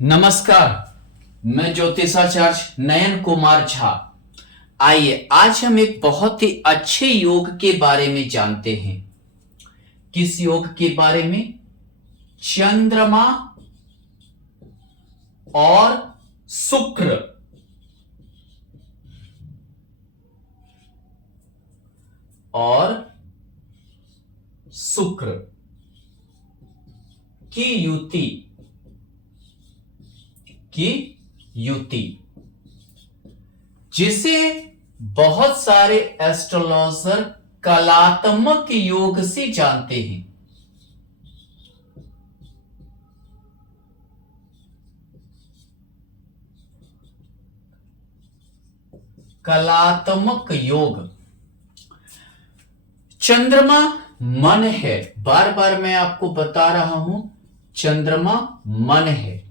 नमस्कार। मैं ज्योतिषाचार्य नयन कुमार झा। आइए आज हम एक बहुत ही अच्छे योग के बारे में जानते हैं। किस योग के बारे में? चंद्रमा और शुक्र और शुक्र की युति जिसे बहुत सारे एस्ट्रोलॉजर कलात्मक योग से जानते हैं। कलात्मक योग। चंद्रमा मन है, बार बार मैं आपको बता रहा हूं, चंद्रमा मन है,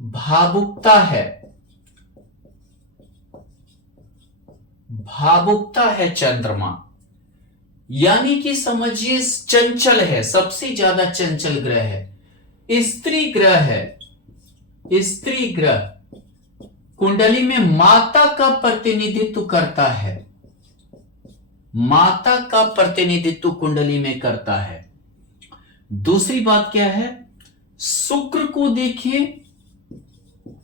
भावुकता है, भावुकता है चंद्रमा, यानी कि समझिए चंचल है, सबसे ज्यादा चंचल ग्रह है, स्त्री ग्रह है। स्त्री ग्रह कुंडली में माता का प्रतिनिधित्व करता है, माता का प्रतिनिधित्व कुंडली में करता है। दूसरी बात क्या है? शुक्र को देखिए,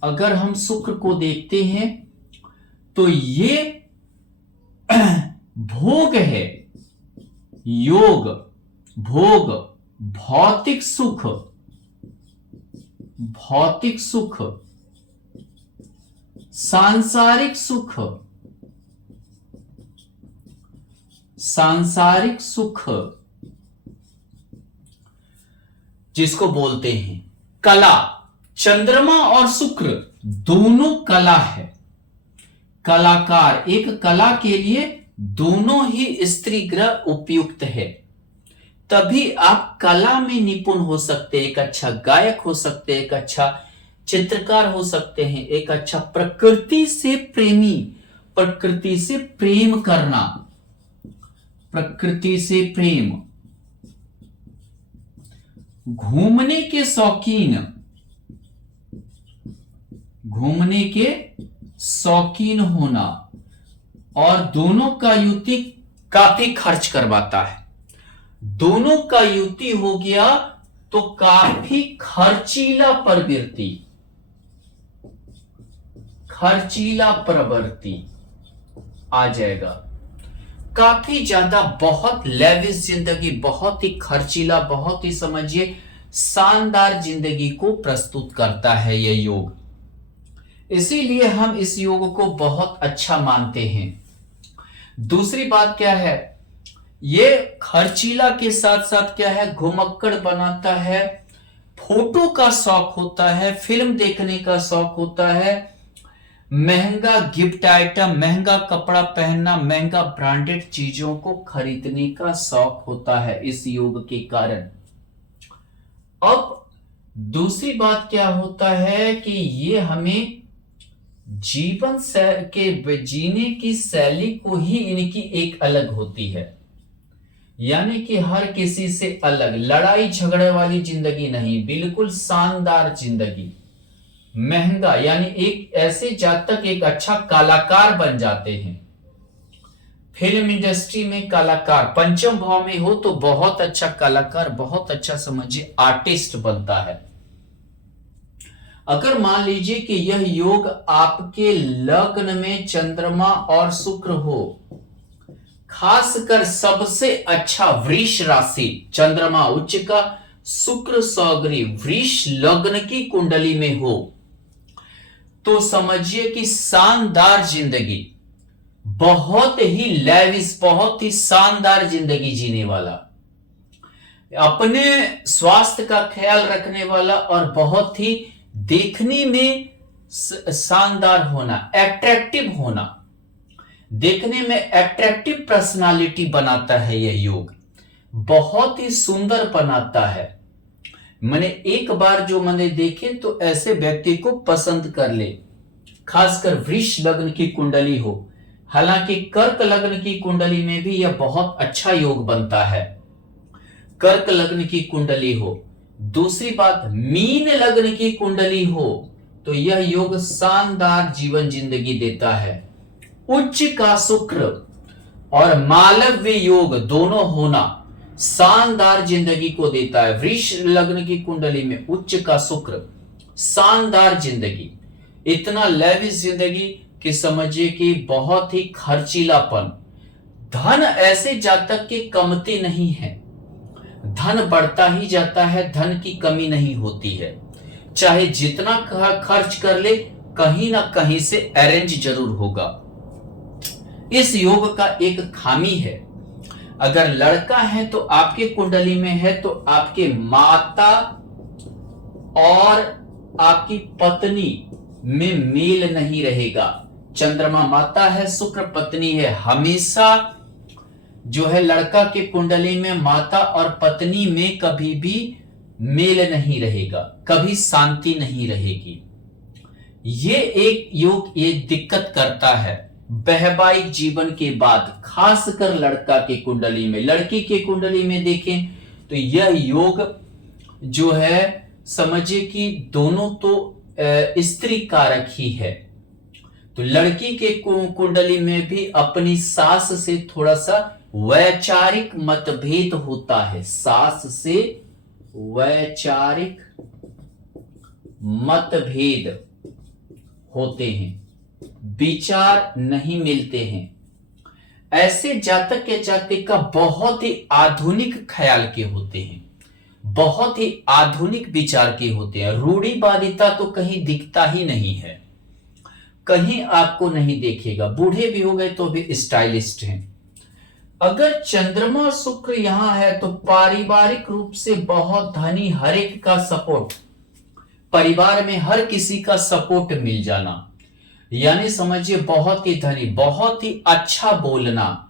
अगर हम शुक्र को देखते हैं तो ये भोग है, योग, भोग, भौतिक सुख, भौतिक सुख, सांसारिक सुख, सांसारिक सुख जिसको बोलते हैं कला। चंद्रमा और शुक्र दोनों कला है, कलाकार। एक कला के लिए दोनों ही स्त्री ग्रह उपयुक्त है, तभी आप कला में निपुण हो सकते हैं, एक अच्छा गायक हो सकते हैं, एक अच्छा चित्रकार हो सकते हैं, एक अच्छा प्रकृति से प्रेमी, प्रकृति से प्रेम करना, प्रकृति से प्रेम, घूमने के शौकीन, घूमने के शौकीन होना, और दोनों का युति काफी खर्च करवाता है। दोनों का युति हो गया तो काफी खर्चीला प्रवृत्ति, खर्चीला प्रवृत्ति आ जाएगा, काफी ज्यादा, बहुत लेविश जिंदगी, बहुत ही खर्चीला, बहुत ही समझिए शानदार जिंदगी को प्रस्तुत करता है यह योग। इसीलिए हम इस योग को बहुत अच्छा मानते हैं। दूसरी बात क्या है? ये खर्चीला के साथ साथ क्या है? घुमक्कड़ बनाता है, फोटो का शौक होता है, फिल्म देखने का शौक होता है, महंगा गिफ्ट आइटम, महंगा कपड़ा पहनना, महंगा ब्रांडेड चीजों को खरीदने का शौक होता है इस योग के कारण। अब दूसरी बात क्या होता है कि ये हमें जीवन के जीने की शैली को ही इनकी एक अलग होती है, यानी कि हर किसी से अलग, लड़ाई झगड़े वाली जिंदगी नहीं, बिल्कुल शानदार जिंदगी, महंगा, यानी एक ऐसे जातक एक अच्छा कलाकार बन जाते हैं। फिल्म इंडस्ट्री में कलाकार पंचम भाव में हो तो बहुत अच्छा कलाकार, बहुत अच्छा समझिए आर्टिस्ट बनता है। अगर मान लीजिए कि यह योग आपके लग्न में चंद्रमा और शुक्र हो, खासकर सबसे अच्छा वृष राशि, चंद्रमा उच्च का, शुक्र सौगरी, वृष लग्न की कुंडली में हो, तो समझिए कि शानदार जिंदगी, बहुत ही लेविश, बहुत ही शानदार जिंदगी जीने वाला, अपने स्वास्थ्य का ख्याल रखने वाला, और बहुत ही देखने में शानदार होना, एट्रैक्टिव होना, देखने में एट्रैक्टिव पर्सनालिटी बनाता है यह योग, बहुत ही सुंदर बनाता है। मैंने एक बार जो मैंने देखे तो ऐसे व्यक्ति को पसंद कर ले, खासकर वृष लग्न की कुंडली हो। हालांकि कर्क लग्न की कुंडली में भी यह बहुत अच्छा योग बनता है, कर्क लग्न की कुंडली हो, दूसरी बात, मीन लग्न की कुंडली हो तो यह योग शानदार जीवन जिंदगी देता है। उच्च का शुक्र और मालव्य योग दोनों होना शानदार जिंदगी को देता है। वृष लग्न की कुंडली में उच्च का शुक्र, शानदार जिंदगी, इतना लेविश जिंदगी कि समझिए कि बहुत ही खर्चीलापन। धन ऐसे जातक की कमती नहीं है, धन बढ़ता ही जाता है, धन की कमी नहीं होती है। चाहे जितना खर्च कर ले, कहीं ना कहीं से अरेंज जरूर होगा। इस योग का एक खामी है, अगर लड़का है तो आपके कुंडली में है तो आपके माता और आपकी पत्नी में मेल नहीं रहेगा। चंद्रमा माता है, शुक्र पत्नी है, हमेशा जो है लड़का के कुंडली में माता और पत्नी में कभी भी मेल नहीं रहेगा, कभी शांति नहीं रहेगी। ये एक योग ये दिक्कत करता है वैवाहिक जीवन के बाद, खासकर लड़का के कुंडली में। लड़की के कुंडली में देखें तो यह योग जो है समझिए कि दोनों तो स्त्री कारक ही है। तो लड़की के कुंडली में भी अपनी सास से थोड़ा सा वैचारिक मतभेद होता है, सास से वैचारिक मतभेद होते हैं, विचार नहीं मिलते हैं। ऐसे जातक के जातिका बहुत ही आधुनिक ख्याल के होते हैं, बहुत ही आधुनिक विचार के होते हैं। रूढ़िवादिता तो कहीं दिखता ही नहीं है, कहीं आपको नहीं देखेगा। बूढ़े भी हो गए तो भी स्टाइलिस्ट हैं। अगर चंद्रमा शुक्र यहां है तो पारिवारिक रूप से बहुत धनी, हर एक का सपोर्ट, परिवार में हर किसी का सपोर्ट मिल जाना, यानी समझिए बहुत ही धनी, बहुत ही अच्छा बोलना,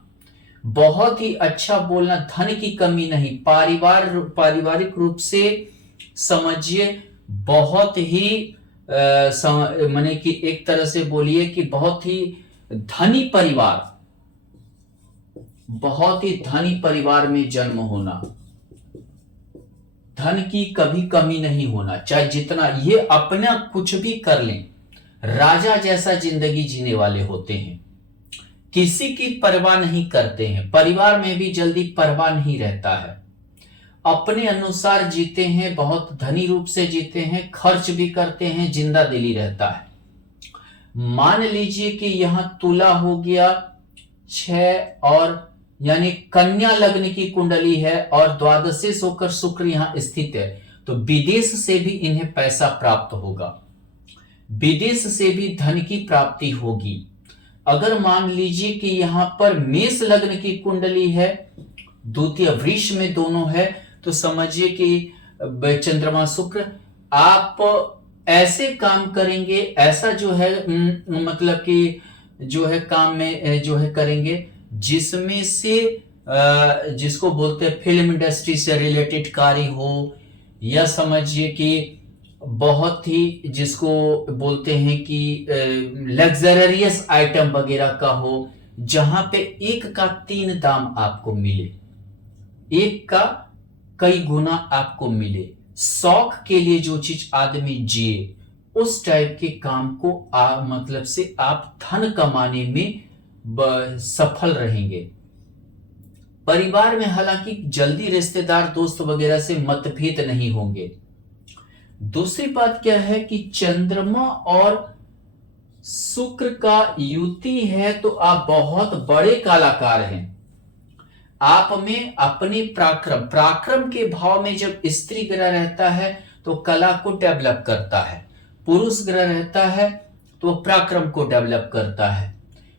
बहुत ही अच्छा बोलना, धन की कमी नहीं, पारिवारिक रूप से समझिए बहुत ही माने कि एक तरह से बोलिए कि बहुत ही धनी परिवार, बहुत ही धनी परिवार में जन्म होना, धन की कभी कमी नहीं होना, चाहे जितना ये अपना कुछ भी कर लें, राजा जैसा जिंदगी जीने वाले होते हैं, किसी की परवाह नहीं करते हैं, परिवार में भी जल्दी परवाह नहीं रहता है, अपने अनुसार जीते हैं, बहुत धनी रूप से जीते हैं, खर्च भी करते हैं, जिंदा दिली रहता है। मान लीजिए कि यहां तुला हो गया 6 और यानी कन्या लग्न की कुंडली है और द्वादशेश होकर शुक्र यहां स्थित है, तो विदेश से भी इन्हें पैसा प्राप्त होगा, विदेश से भी धन की प्राप्ति होगी। अगर मान लीजिए कि यहां पर मेष लग्न की कुंडली है, द्वितीय वृष में दोनों है, तो समझिए कि चंद्रमा शुक्र, आप ऐसे काम करेंगे, ऐसा जो है मतलब कि जो है काम में जो है करेंगे जिसमें से जिसको बोलते हैं फिल्म इंडस्ट्री से रिलेटेड कार्य हो, या समझिए कि बहुत ही जिसको बोलते हैं कि लग्जरियस आइटम वगैरह का हो, जहां पे एक का 3 दाम आपको मिले, एक का कई गुना आपको मिले। शौक के लिए जो चीज आदमी जिए, उस टाइप के काम को मतलब से आप धन कमाने में सफल रहेंगे। परिवार में हालांकि जल्दी रिश्तेदार दोस्त वगैरह से मतभेद नहीं होंगे। दूसरी बात क्या है कि चंद्रमा और शुक्र का युति है तो आप बहुत बड़े कलाकार हैं। आप में अपने पराक्रम के भाव में जब स्त्री ग्रह रहता है तो कला को डेवलप करता है, पुरुष ग्रह रहता है तो पराक्रम को डेवलप करता है।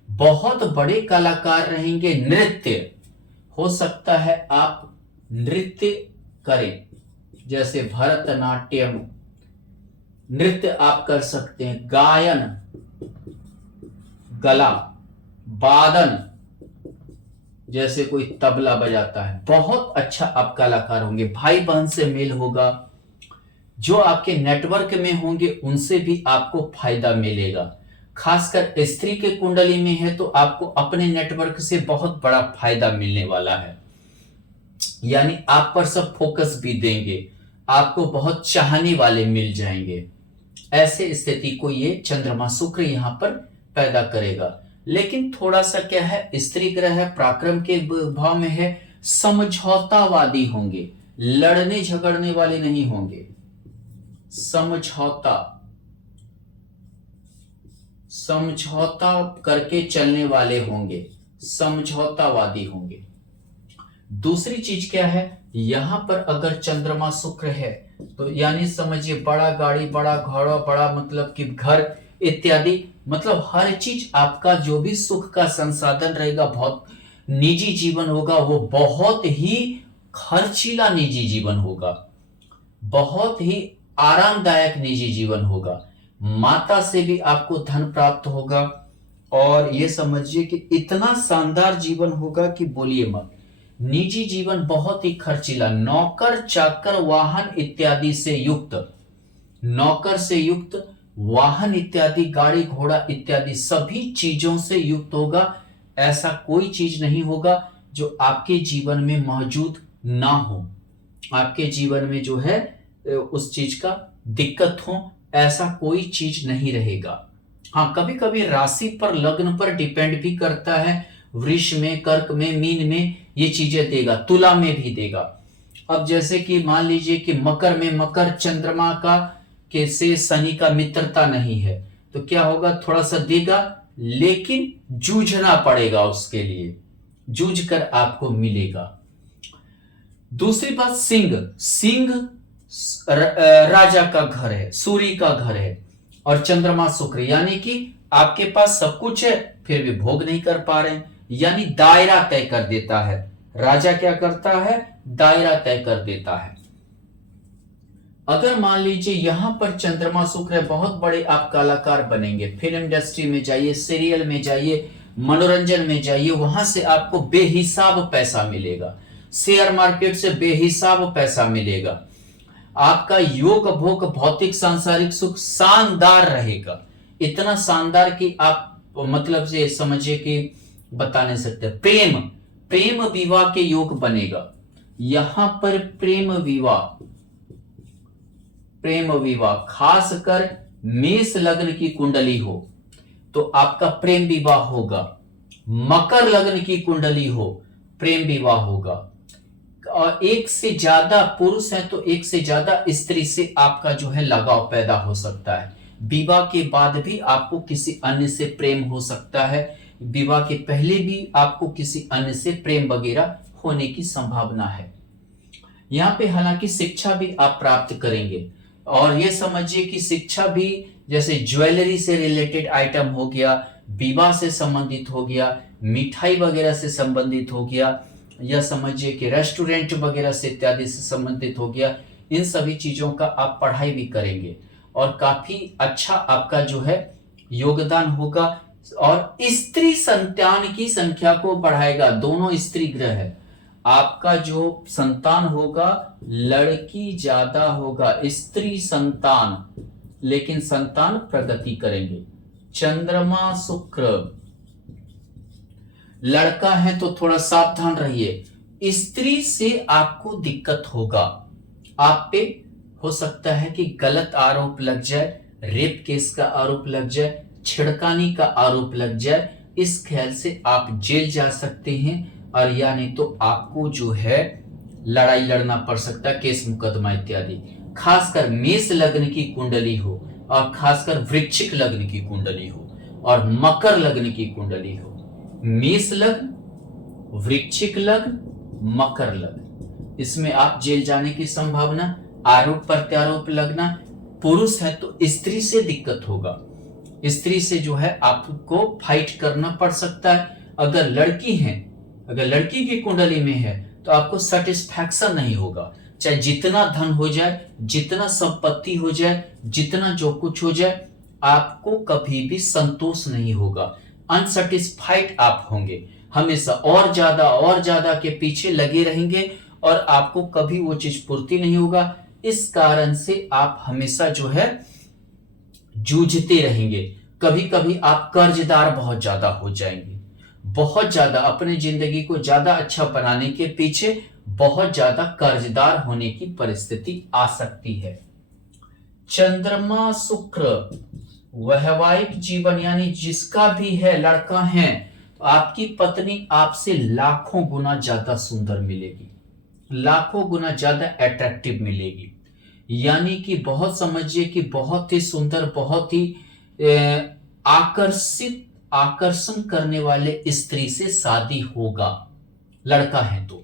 बहुत बड़े कलाकार रहेंगे। नृत्य हो सकता है आप नृत्य करें, जैसे भरतनाट्यम नृत्य आप कर सकते हैं, गायन, गला, वादन, जैसे कोई तबला बजाता है, बहुत अच्छा आप कलाकार होंगे। भाई बहन से मेल होगा, जो आपके नेटवर्क में होंगे उनसे भी आपको फायदा मिलेगा। खासकर स्त्री के कुंडली में है तो आपको अपने नेटवर्क से बहुत बड़ा फायदा मिलने वाला है, यानी आप पर सब फोकस भी देंगे, आपको बहुत चाहने वाले मिल जाएंगे। ऐसे स्थिति को ये चंद्रमा शुक्र यहां पर पैदा करेगा। लेकिन थोड़ा सा क्या है, स्त्री ग्रह है, पराक्रम के भाव में है, समझौतावादी होंगे, लड़ने झगड़ने वाले नहीं होंगे, समझौता करके चलने वाले होंगे, समझौतावादी होंगे। दूसरी चीज क्या है, यहां पर अगर चंद्रमा शुक्र है तो यानी समझिए बड़ा गाड़ी, बड़ा घोड़ा, बड़ा मतलब कि घर इत्यादि, मतलब हर चीज आपका जो भी सुख का संसाधन रहेगा, बहुत निजी जीवन होगा, वो बहुत ही खर्चीला निजी जीवन होगा, बहुत ही आरामदायक निजी जीवन होगा। माता से भी आपको धन प्राप्त होगा और ये समझिए कि इतना शानदार जीवन होगा कि बोलिए मत। निजी जीवन बहुत ही खर्चीला, नौकर चाकर वाहन इत्यादि से युक्त, नौकर से युक्त वाहन इत्यादि, गाड़ी घोड़ा इत्यादि सभी चीजों से युक्त होगा। ऐसा कोई चीज नहीं होगा जो आपके जीवन में मौजूद ना हो, आपके जीवन में जो है उस चीज का दिक्कत हो, ऐसा कोई चीज नहीं रहेगा। हाँ, कभी कभी राशि पर, लग्न पर डिपेंड भी करता है, वृष में, कर्क में, मीन में ये चीजें देगा, तुला में भी देगा। अब जैसे कि मान लीजिए कि मकर में, मकर चंद्रमा का के से शनि का मित्रता नहीं है तो क्या होगा, थोड़ा सा देगा लेकिन जूझना पड़ेगा, उसके लिए जूझ कर आपको मिलेगा। दूसरी बात, सिंह राजा का घर है, सूर्य का घर है और चंद्रमा शुक्र, यानी कि आपके पास सब कुछ है फिर भी भोग नहीं कर पा रहे हैं, यानी दायरा तय कर देता है। राजा क्या करता है, दायरा तय कर देता है। अगर मान लीजिए यहां पर चंद्रमा शुक्र है, बहुत बड़े आप कलाकार बनेंगे, फिल्म इंडस्ट्री में जाइए, सीरियल में जाइए, मनोरंजन में जाइए, वहां से आपको बेहिसाब पैसा मिलेगा, शेयर मार्केट से बेहिसाब पैसा मिलेगा। आपका योग भोग भौतिक सांसारिक सुख शानदार रहेगा, इतना शानदार कि आप मतलब से समझिए कि बता नहीं सकते। प्रेम विवाह के योग बनेगा यहां पर, प्रेम विवाह खासकर मेष लग्न की कुंडली हो तो आपका प्रेम विवाह होगा, मकर लग्न की कुंडली हो प्रेम विवाह होगा, और एक से ज्यादा पुरुष है तो एक से ज्यादा स्त्री से आपका जो है लगाव पैदा हो सकता है। विवाह के बाद भी आपको किसी अन्य से प्रेम हो सकता है, विवाह के पहले भी आपको किसी अन्य से प्रेम वगैरह होने की संभावना है। यहाँ पे हालांकि शिक्षा भी आप प्राप्त करेंगे, और ये समझिए कि शिक्षा भी जैसे ज्वेलरी से रिलेटेड आइटम हो गया, विवाह से संबंधित हो गया, मिठाई वगैरह से संबंधित हो गया, या समझिए कि रेस्टोरेंट वगैरह से इत्यादि से संबंधित हो गया, इन सभी चीजों का आप पढ़ाई भी करेंगे और काफी अच्छा आपका जो है योगदान होगा। और स्त्री संतान की संख्या को बढ़ाएगा, दोनों स्त्री ग्रह है, आपका जो संतान होगा लड़की ज्यादा होगा, स्त्री संतान, लेकिन संतान प्रगति करेंगे। चंद्रमा शुक्र, लड़का है तो थोड़ा सावधान रहिए, स्त्री से आपको दिक्कत होगा, आप पे हो सकता है कि गलत आरोप लग जाए, रेप केस का आरोप लग जाए, छिड़कानी का आरोप लग जाए, इस ख्याल से आप जेल जा सकते हैं, और या नहीं तो आपको जो है लड़ाई लड़ना पड़ सकता है, केस मुकदमा इत्यादि। खासकर मेष लग्न की कुंडली हो और खासकर वृश्चिक लग्न की कुंडली हो और मकर लग्न की कुंडली हो, मेष लग्न, वृश्चिक लग्न, मकर लग्न, इसमें आप जेल जाने की संभावना, आरोप प्रत्यारोप लगना। पुरुष है तो स्त्री से दिक्कत होगा, स्त्री से जो है आपको फाइट करना पड़ सकता है। अगर लड़की है, अगर लड़की की कुंडली में है तो आपको सेटिस्फैक्शन नहीं होगा, चाहे जितना धन हो जाए, जितना संपत्ति हो जाए, जितना जो कुछ हो जाए, आपको कभी भी संतोष नहीं होगा, अनसेटिस्फाइड आप होंगे, हमेशा और ज्यादा के पीछे लगे रहेंगे और आपको कभी वो चीज पूर्ति नहीं होगा। इस कारण से आप हमेशा जो है जूझते रहेंगे। कभी कभी आप कर्जदार बहुत ज्यादा हो जाएंगे, बहुत ज्यादा अपनी जिंदगी को ज्यादा अच्छा बनाने के पीछे बहुत ज्यादा कर्जदार होने की परिस्थिति आ सकती है। चंद्रमा शुक्र वैवाहिक जीवन यानी जिसका भी है लड़का है तो आपकी पत्नी आपसे लाखों गुना ज्यादा सुंदर मिलेगी, लाखों गुना ज्यादा अट्रैक्टिव मिलेगी। यानी कि बहुत समझिए कि बहुत ही सुंदर, बहुत ही आकर्षण करने वाले स्त्री से शादी होगा। लड़का है तो,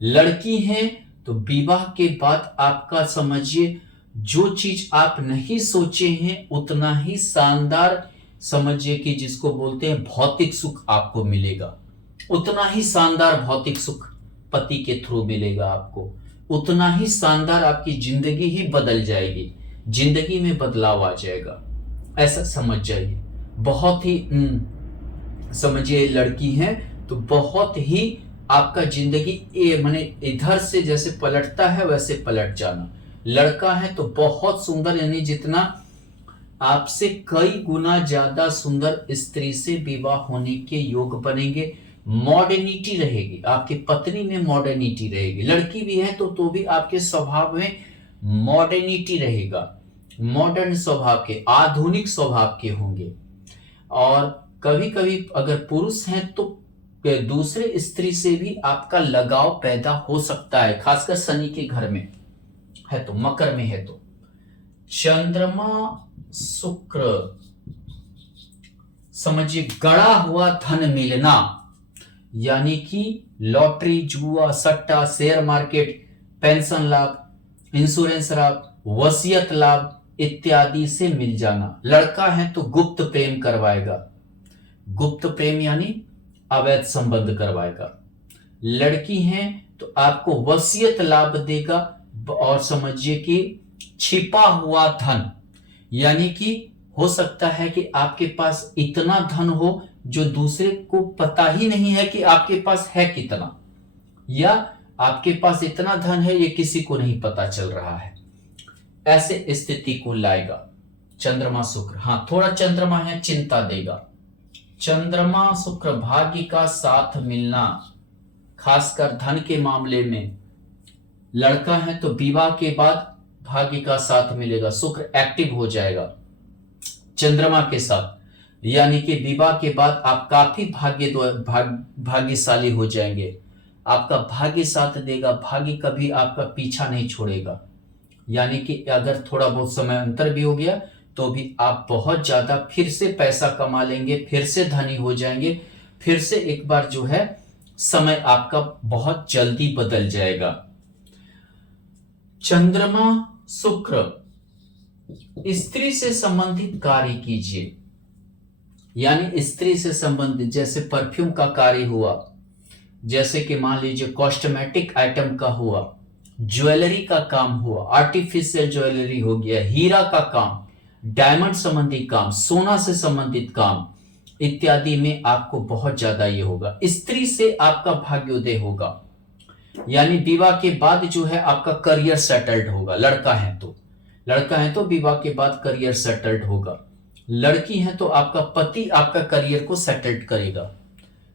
लड़की है तो विवाह के बाद आपका समझिए जो चीज आप नहीं सोचे हैं उतना ही शानदार, समझिए कि जिसको बोलते हैं भौतिक सुख आपको मिलेगा, उतना ही शानदार भौतिक सुख पति के थ्रू मिलेगा आपको, उतना ही शानदार आपकी जिंदगी ही बदल जाएगी, जिंदगी में बदलाव आ जाएगा, ऐसा समझ जाइए। बहुत ही समझिए लड़की है तो बहुत ही आपका जिंदगी माने इधर से जैसे पलटता है वैसे पलट जाना। लड़का है तो बहुत सुंदर, यानी जितना आपसे कई गुना ज्यादा सुंदर स्त्री से विवाह होने के योग बनेंगे। मॉडर्निटी रहेगी, आपकी पत्नी में मॉडर्निटी रहेगी। लड़की भी है तो भी आपके स्वभाव में मॉडर्निटी रहेगा, मॉडर्न स्वभाव के, आधुनिक स्वभाव के होंगे। और कभी कभी अगर पुरुष हैं तो दूसरे स्त्री से भी आपका लगाव पैदा हो सकता है, खासकर शनि के घर में है तो, मकर में है तो। चंद्रमा शुक्र समझिए गड़ा हुआ धन मिलना, यानी कि लॉटरी, जुआ, सट्टा, शेयर मार्केट, पेंशन लाभ, इंश्योरेंस लाभ, वसीयत लाभ इत्यादि से मिल जाना। लड़का है तो गुप्त प्रेम करवाएगा, गुप्त प्रेम यानी अवैध संबंध करवाएगा। लड़की है तो आपको वसीयत लाभ देगा, और समझिए कि छिपा हुआ धन, यानी कि हो सकता है कि आपके पास इतना धन हो जो दूसरे को पता ही नहीं है कि आपके पास है कितना, या आपके पास इतना धन है ये किसी को नहीं पता चल रहा है, ऐसे स्थिति को लाएगा चंद्रमा शुक्र। हाँ, थोड़ा चंद्रमा है चिंता देगा। चंद्रमा शुक्र भाग्य का साथ मिलना, खासकर धन के मामले में। लड़का है तो विवाह के बाद भाग्य का साथ मिलेगा, शुक्र एक्टिव हो जाएगा चंद्रमा के साथ, यानी कि विवाह के बाद आप काफी भाग्यशाली हो जाएंगे। आपका भाग्य साथ देगा, भाग्य कभी आपका पीछा नहीं छोड़ेगा। यानी कि अगर थोड़ा बहुत समय अंतर भी हो गया तो भी आप बहुत ज्यादा फिर से पैसा कमा लेंगे, फिर से धनी हो जाएंगे, फिर से एक बार जो है समय आपका बहुत जल्दी बदल जाएगा। चंद्रमा शुक्र स्त्री से संबंधित कार्य कीजिए, यानी स्त्री से संबंधित जैसे परफ्यूम का कार्य हुआ, जैसे कि मान लीजिए कॉस्मेटिक आइटम का हुआ, ज्वेलरी का काम हुआ, आर्टिफिशियल ज्वेलरी हो गया, हीरा का काम, डायमंड संबंधी काम, सोना से संबंधित काम इत्यादि में आपको बहुत ज्यादा ये होगा। स्त्री से आपका भाग्योदय होगा, यानी विवाह के बाद जो है आपका करियर सेटल्ड होगा। लड़का है तो विवाह के बाद करियर सेटल्ड होगा। लड़की है तो आपका पति आपका करियर को सेटल्ड करेगा।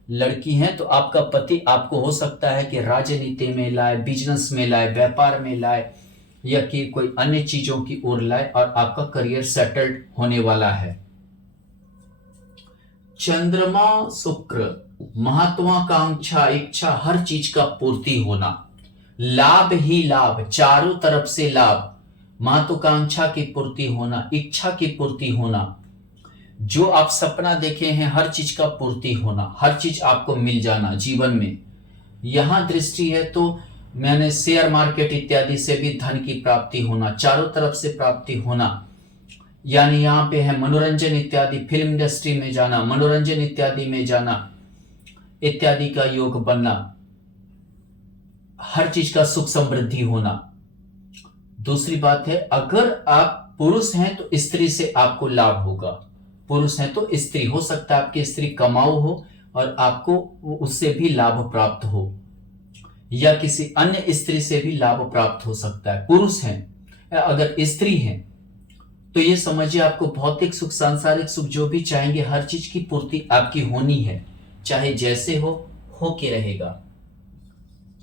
लड़की है तो आपका पति आपको हो सकता है कि राजनीति में लाए, बिजनेस में लाए, व्यापार में लाए, या कि कोई अन्य चीजों की ओर लाए और आपका करियर सेटल्ड होने वाला है। चंद्रमा शुक्र महत्वाकांक्षा, इच्छा, हर चीज का पूर्ति होना, लाभ ही लाभ, चारों तरफ से लाभ, महत्वाकांक्षा की पूर्ति होना, इच्छा की पूर्ति होना, जो आप सपना देखे हैं हर चीज का पूर्ति होना, हर चीज आपको मिल जाना जीवन में। यहां दृष्टि है तो मैंने शेयर मार्केट इत्यादि से भी धन की प्राप्ति होना, चारों तरफ से प्राप्ति होना, यानी यहाँ पे है मनोरंजन इत्यादि, फिल्म इंडस्ट्री में जाना, मनोरंजन इत्यादि में जाना इत्यादि का योग बनना, हर चीज का सुख समृद्धि होना। दूसरी बात है अगर आप पुरुष हैं तो स्त्री से आपको लाभ होगा। पुरुष हैं तो स्त्री, हो सकता है आपकी स्त्री कमाऊ हो और आपको उससे भी लाभ प्राप्त हो, या किसी अन्य स्त्री से भी लाभ प्राप्त हो सकता है। पुरुष हैं, अगर स्त्री हैं तो ये समझिए आपको भौतिक सुख, सांसारिक सुख जो भी चाहेंगे हर चीज की पूर्ति आपकी होनी है, चाहे जैसे हो के रहेगा।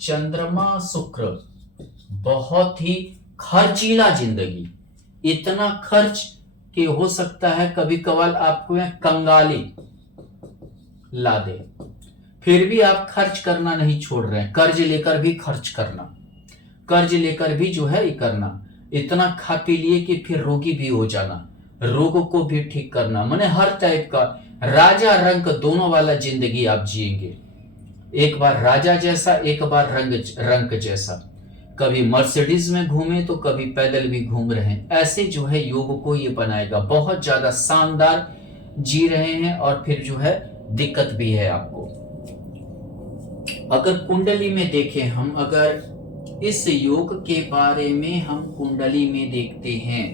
चंद्रमा शुक्र बहुत ही खर्चीला जिंदगी, इतना खर्च कि हो सकता है कभी कभार आपको यह कंगाली ला दे, फिर भी आप खर्च करना नहीं छोड़ रहे हैं, कर्ज लेकर भी खर्च करना, कर्ज लेकर भी जो है ये करना, इतना खा पी लिए कि फिर रोगी भी हो जाना, रोगों को भी ठीक करना, माने हर टाइप का राजा रंग दोनों वाला जिंदगी आप जिएंगे, एक बार राजा जैसा, एक बार रंग जैसा, कभी मर्सिडीज में घूमे तो कभी पैदल भी घूम रहे हैं, ऐसे जो है योग को ये बनाएगा, बहुत ज्यादा शानदार जी रहे हैं और फिर जो है दिक्कत भी है आपको। अगर कुंडली में देखें हम, अगर इस योग के बारे में हम कुंडली में देखते हैं,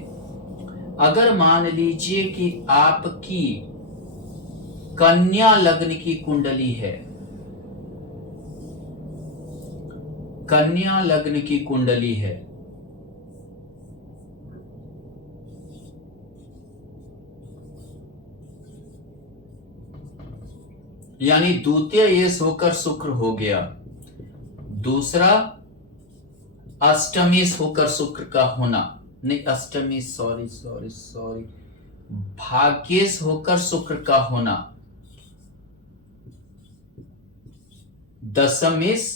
अगर मान लीजिए कि आपकी कन्या लग्न की कुंडली है, कन्या लग्न की कुंडली है, यानी द्वितीय येस होकर शुक्र हो गया, दूसरा अष्टमेश होकर शुक्र का होना, नहीं अष्टमी सॉरी सॉरी सॉरी भाग्येश होकर शुक्र का होना, दशमेश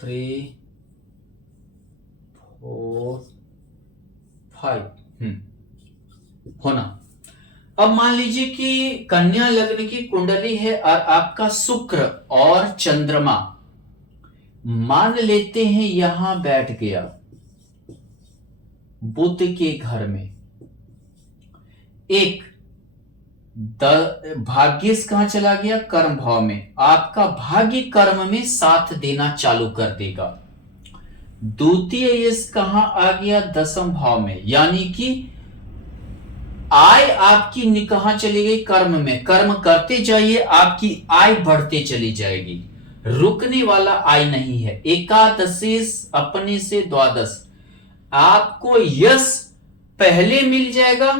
3 4 5 होना। अब मान लीजिए कि कन्या लग्न की कुंडली है और आपका शुक्र और चंद्रमा मान लेते हैं यहां बैठ गया बुध के घर में, एक भाग्येश कहां चला गया, कर्म भाव में, आपका भाग्य कर्म में साथ देना चालू कर देगा। द्वितीय येस कहां आ गया, दशम भाव में, यानी कि आय आपकी कहां चली गई, कर्म में, कर्म करते जाइए आपकी आय बढ़ते चली जाएगी, रुकने वाला आय नहीं है। एकादशेश अपने से द्वादश, आपको यश पहले मिल जाएगा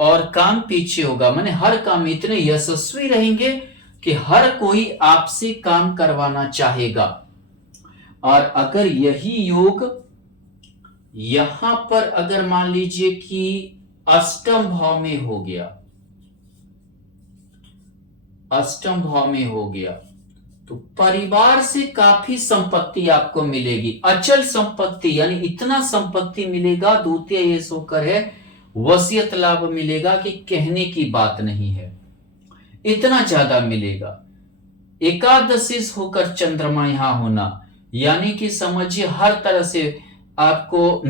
और काम पीछे होगा, माने हर काम इतने यशस्वी रहेंगे कि हर कोई आपसे काम करवाना चाहेगा। और अगर यही योग यहां पर अगर मान लीजिए कि अष्टम भाव में हो गया, अष्टम भाव में हो गया, तो परिवार से काफी संपत्ति आपको मिलेगी, अचल संपत्ति, यानी इतना संपत्ति मिलेगा, द्वितीय ये होकर है वसीयत लाभ मिलेगा कि कहने की बात नहीं है, इतना ज्यादा मिलेगा। एकादशी होकर चंद्रमा यहां होना, यानी कि समझिए हर तरह से आपको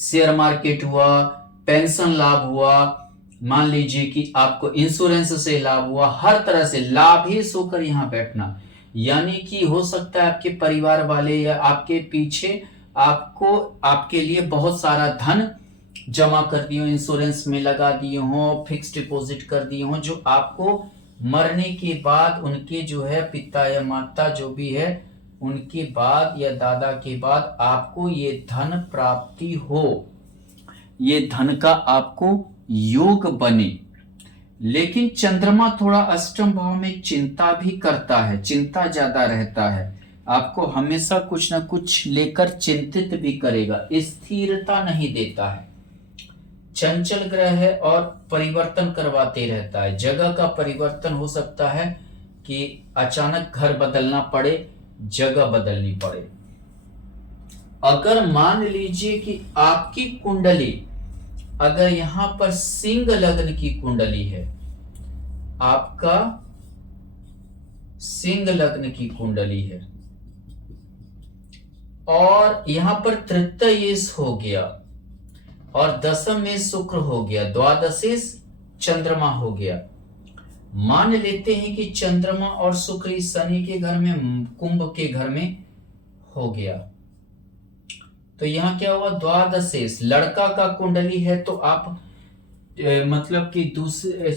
शेयर मार्केट हुआ, पेंशन लाभ हुआ, मान लीजिए कि आपको इंश्योरेंस से लाभ हुआ, हर तरह से लाभेश होकर यहां बैठना, यानी कि हो सकता है आपके परिवार वाले या आपके पीछे आपको आपके लिए बहुत सारा धन जमा कर दिए हो, इंश्योरेंस में लगा दिए हो, फिक्स डिपॉजिट कर दिए हो, जो आपको मरने के बाद उनके जो है पिता या माता जो भी है उनके बाद या दादा के बाद आपको ये धन प्राप्ति हो, ये धन का आपको योग बने। लेकिन चंद्रमा थोड़ा अष्टम भाव में चिंता भी करता है, चिंता ज्यादा रहता है, आपको हमेशा कुछ ना कुछ लेकर चिंतित भी करेगा, स्थिरता नहीं देता है, चंचल ग्रह है और परिवर्तन करवाते रहता है, जगह का परिवर्तन हो सकता है कि अचानक घर बदलना पड़े, जगह बदलनी पड़े। अगर मान लीजिए कि आपकी कुंडली अगर यहां पर सिंह लग्न की कुंडली है, आपका सिंह लग्न की कुंडली है और यहां पर तृतीयेश हो गया और दशम में शुक्र हो गया, द्वादशेश चंद्रमा हो गया, मान लेते हैं कि चंद्रमा और शुक्र शनि के घर में, कुंभ के घर में हो गया, तो यहां क्या हुआ, द्वादशेश लड़का का कुंडली है, तो आप मतलब कि दूसरे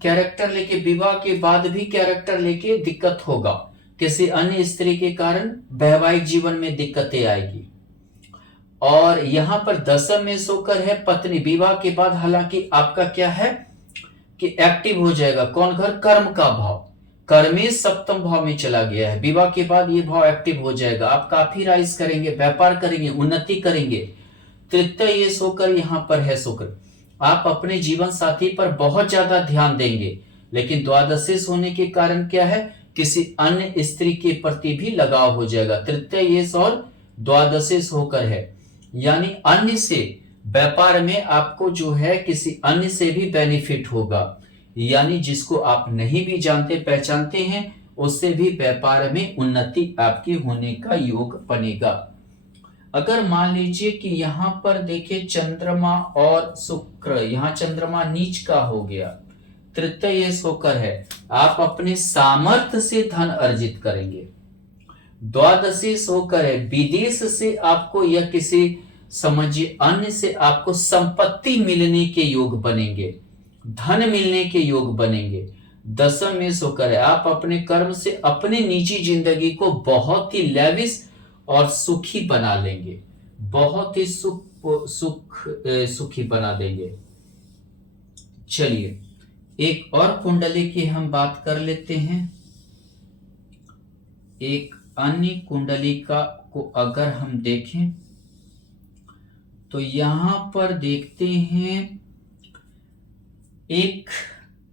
कैरेक्टर लेके, विवाह के बाद भी कैरेक्टर लेके दिक्कत होगा, किसी अन्य स्त्री के कारण वैवाहिक जीवन में दिक्कतें आएगी। और यहां पर दशम में शुक्र है, पत्नी विवाह के बाद हालांकि आपका क्या है कि एक्टिव हो जाएगा, कौन घर, कर्म का भाव, कर्मेश सप्तम भाव में चला गया है, विवाह के बाद ये भाव एक्टिव हो जाएगा, आप काफी राइज करेंगे, व्यापार करेंगे, उन्नति करेंगे। तृतीय ये होकर यहाँ पर है शुक्र, आप अपने जीवन साथी पर बहुत ज्यादा ध्यान देंगे, लेकिन द्वादशेश होने के कारण क्या है, किसी अन्य स्त्री के प्रति भी लगाव हो जाएगा। तृतीय ये और द्वादशेश होकर है, यानी अन्य से व्यापार में आपको जो है किसी अन्य से भी बेनिफिट होगा, यानी जिसको आप नहीं भी जानते पहचानते हैं उससे भी व्यापार में उन्नति आपकी होने का योग बनेगा। अगर मान लीजिए कि यहाँ पर देखें चंद्रमा और शुक्र, यहाँ चंद्रमा नीच का हो गया, तृतीय होकर है, आप अपने सामर्थ्य से धन अर्जित करेंगे। द्वादशीश होकर है, विदेश से आपको या किसी समझिए अन्य से आपको संपत्ति मिलने के योग बनेंगे, धन मिलने के योग बनेंगे। दसम में होकर है, आप अपने कर्म से अपने निजी जिंदगी को बहुत ही लेविश और सुखी बना लेंगे, बहुत ही सुखी बना देंगे। चलिए एक और कुंडली की हम बात कर लेते हैं। एक अन्य कुंडली का को अगर हम देखें तो यहां पर देखते हैं एक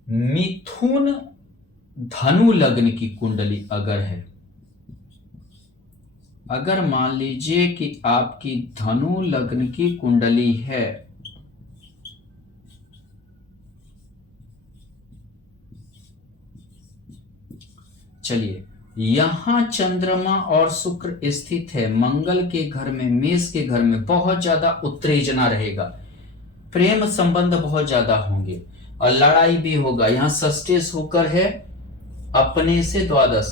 मिथुन धनु लग्न की कुंडली अगर है, अगर मान लीजिए कि आपकी धनु लग्न की कुंडली है, चलिए यहां चंद्रमा और शुक्र स्थित है, मंगल के घर में, मेष के घर में बहुत ज्यादा उत्तेजना रहेगा, प्रेम संबंध बहुत ज्यादा होंगे और लड़ाई भी होगा। यहाँ षष्ठेश होकर है अपने से द्वादश,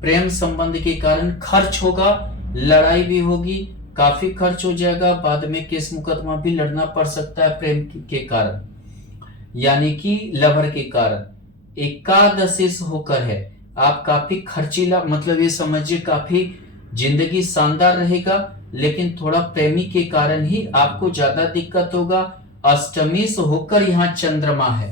प्रेम संबंध के कारण खर्च होगा, लड़ाई भी होगी, काफी खर्च हो जाएगा, बाद में केस मुकदमा भी लड़ना पड़ सकता है प्रेम के कारण, यानी कि लवर के कारण। एकादशेश होकर है, आप काफी खर्चीला, मतलब ये समझिए काफी जिंदगी शानदार रहेगा, लेकिन थोड़ा प्रेमी के कारण ही आपको ज्यादा दिक्कत होगा। अष्टमी से होकर यहाँ चंद्रमा है,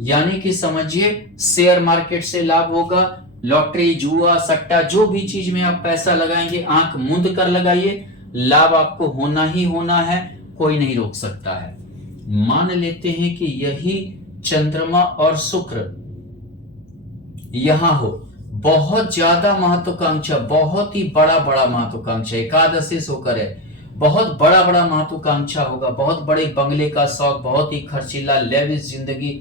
यानी कि समझिए शेयर मार्केट से लाभ होगा, लॉटरी, जुआ, सट्टा, जो भी चीज में आप पैसा लगाएंगे आंख मूंद कर लगाइए, लाभ आपको होना ही होना है, कोई नहीं रोक सकता है। मान लेते हैं कि यही चंद्रमा और शुक्र यहां हो, बहुत ज्यादा महत्वाकांक्षा, बहुत ही बड़ा बड़ा महत्वाकांक्षा, एकादशी होकर है, बहुत बड़ा बड़ा महत्वाकांक्षा होगा, बहुत बड़े बंगले का शौक, बहुत ही खर्चीला लेविश जिंदगी,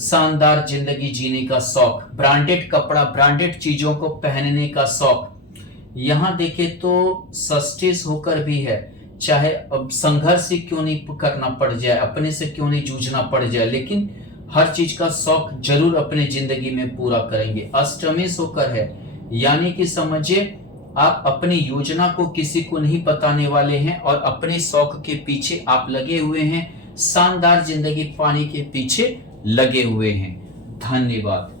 शानदार जिंदगी जीने का शौक, ब्रांडेड कपड़ा, ब्रांडेड चीजों को पहनने का शौक। यहां देखे तो षष्ठेश होकर भी है, चाहे अब संघर्ष ही क्यों नहीं करना पड़ जाए, अपने से क्यों नहीं जूझना पड़ जाए, लेकिन हर चीज का शौक जरूर अपने जिंदगी में पूरा करेंगे। अष्टमेश होकर है, यानी कि समझिए आप अपनी योजना को किसी को नहीं बताने वाले हैं और अपने शौक के पीछे आप लगे हुए हैं, शानदार जिंदगी पाने के पीछे लगे हुए हैं। धन्यवाद।